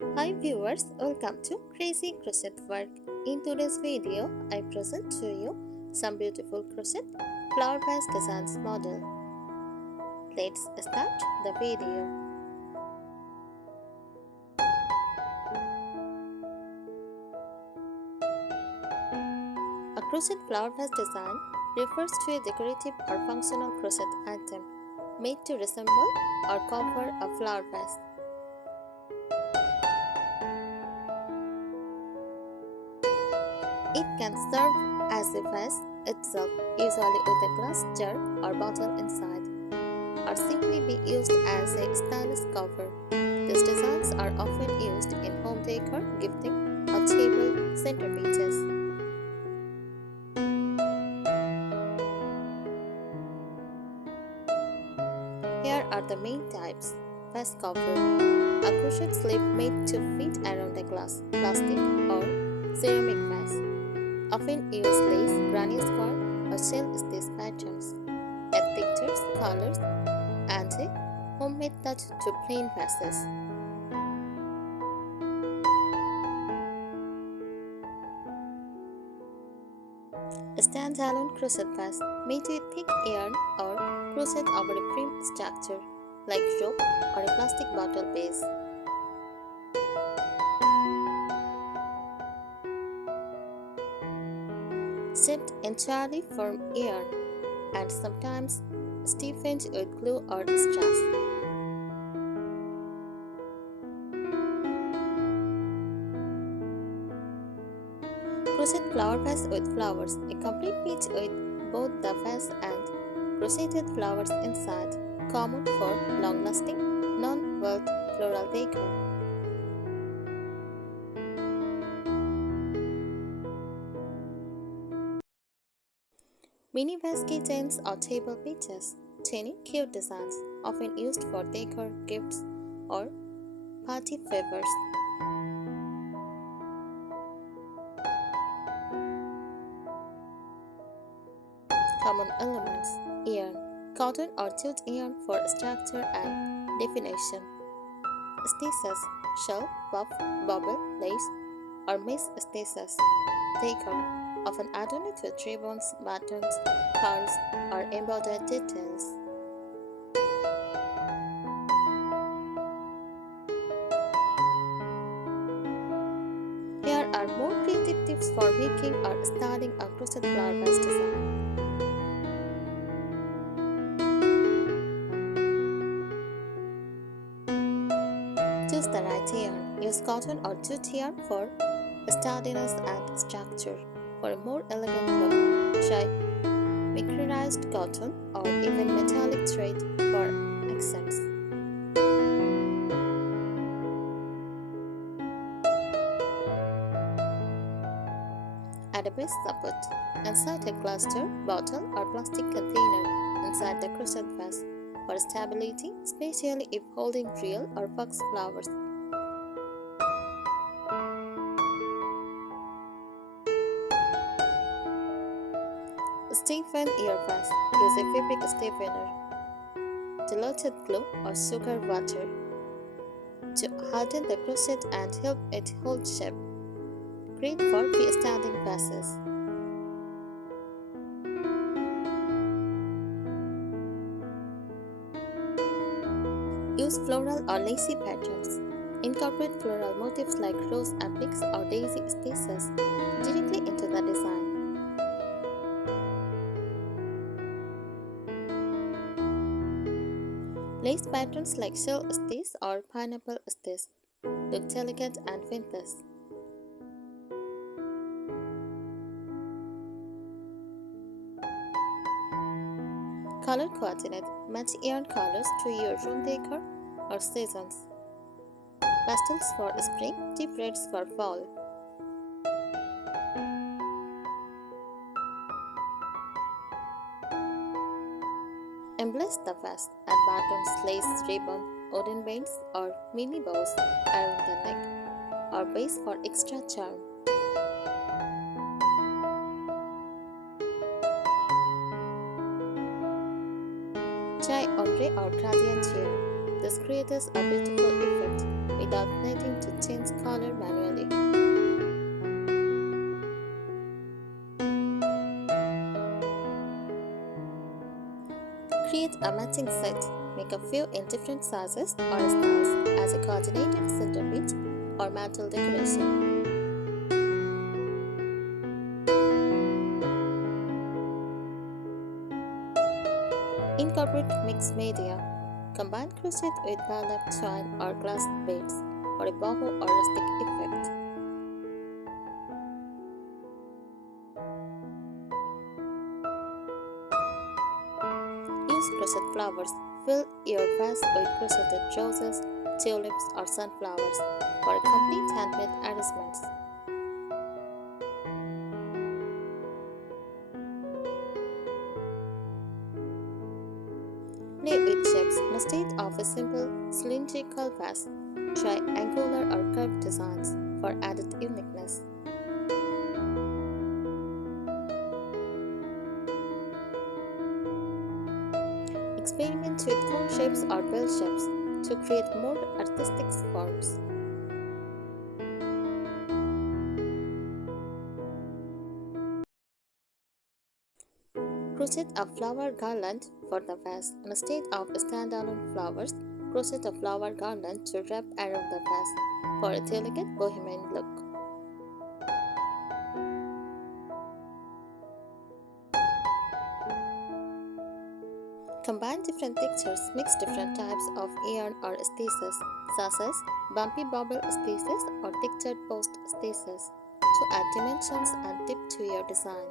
Hi viewers, welcome to Crazy Crochet Work. In today's video, I present to you some beautiful crochet flower vase designs model. Let's start the video. A crochet flower vase design refers to a decorative or functional crochet item made to resemble or cover a flower vase. It can serve as a vase itself, usually with a glass jar or bottle inside, or simply be used as a stylish cover. These designs are often used in home decor, gifting, or table centerpieces. Here are the main types. Vase cover: a crochet sleeve made to fit around a glass, plastic, or ceramic vase. Often use lace, granny square, or shell stitch patterns. Add textures, colors, and a homemade touch to plain vases. A standalone crochet vase made with thick yarn or crochet over a frame structure like rope or a plastic bottle base. Shaped entirely from yarn and sometimes stiffened with glue or strass. Crochet flower vase with flowers, a complete piece with both the vase and crocheted flowers inside, common for long-lasting, non-wilt floral decor. Mini vase keychains or table pieces, tiny cute designs, often used for decor, gifts, or party favors. Common elements: yarn, cotton or jute yarn for structure and definition. Stitches, shell, puff, bubble, lace, or mesh stitches. Decor, often adorned with ribbons, buttons, pearls, or embroidered details. Here are more creative tips for making or styling a crochet flower vase design. Choose the right yarn. Use cotton or jute yarn for sturdiness and structure. For a more elegant look, try micronized cotton or even metallic thread for accents. Add a base support. Insert a glass jar, bottle, or plastic container inside the crochet vase for stability, especially if holding real or wax flowers. Stiffen ear vase. Use a fabric stiffener, diluted glue, or sugar water to harden the crochet and help it hold shape. Great for freestanding vases. Use floral or lacy patterns. Incorporate floral motifs like rose appliques or daisy stitches directly into the design. Lace patterns like shell stitch or pineapple stitch look delicate and vintage. Color coordinate. Match yarn colors to your room decor or seasons. Pastels for spring, deep reds for fall. Embellish the vase. Add buttons, lace, ribbon, wooden bands, or mini bows around the neck or base for extra charm. Try ombre or gradient here. This creates a beautiful effect without needing to change color manually. Create a matching set. Make a few in different sizes or styles as a coordinated centerpiece or mantle decoration. Incorporate mixed media. Combine crochet with burlap twine or glass beads for a boho or rustic effect. Use crochet flowers. Fill your vase with crocheted roses, tulips, or sunflowers for complete handmade arrangements. Play with shapes instead of a simple cylindrical vase. Try angular or curved designs for added uniqueness. Experiment with cone shapes or bell shapes to create more artistic forms. Crochet a flower garland for the vase. Instead of standalone flowers, crochet a flower garland to wrap around the vase for a delicate bohemian look. Combine different textures, mix different types of yarn or stitches, such as bumpy bobble stitches or textured post stitches, to add dimensions and depth to your design.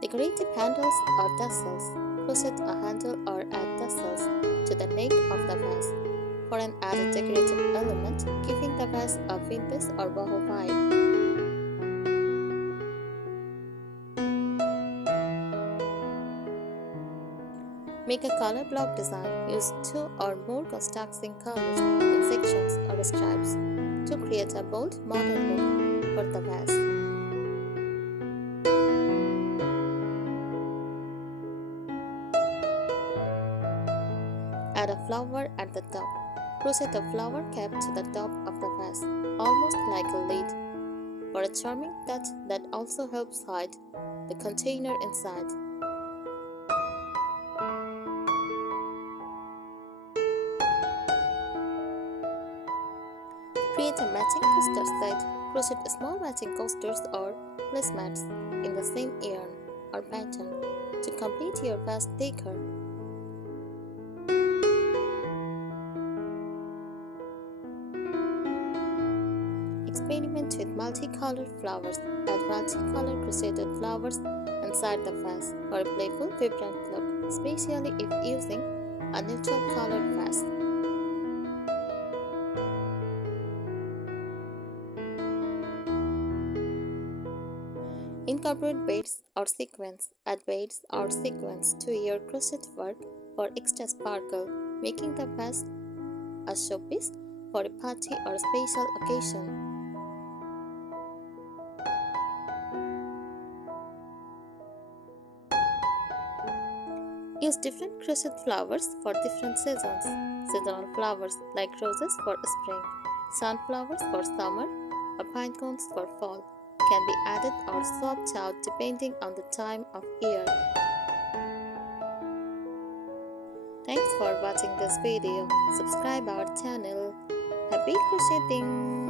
Decorative handles or tassels. Crochet a handle or add tassels to the neck of the vase for an added decorative element, giving the vase a vintage or boho vibe. Make a color block design. Use 2 or more contrasting colors in sections or stripes to create a bold, modern look for the vase. Add a flower at the top. Crochet a flower cap to the top of the vase, almost like a lid, for a charming touch that also helps hide the container inside. Create a matching coaster set. Crochet small matching coasters or placemats in the same yarn or pattern to complete your vase decor. Experiment with multicolored flowers. Add multicolored crocheted flowers inside the vase for a playful, vibrant look, especially if using a neutral colored vase. Incorporate beads or sequins. Add beads or sequins to your crochet work for extra sparkle, making the vase a showpiece for a party or special occasion. Use different crochet flowers for different seasons. Seasonal flowers like roses for spring, sunflowers for summer, or pine cones for fall can be added or swapped out depending on the time of year. Thanks for watching this video. Subscribe our channel. Happy crocheting!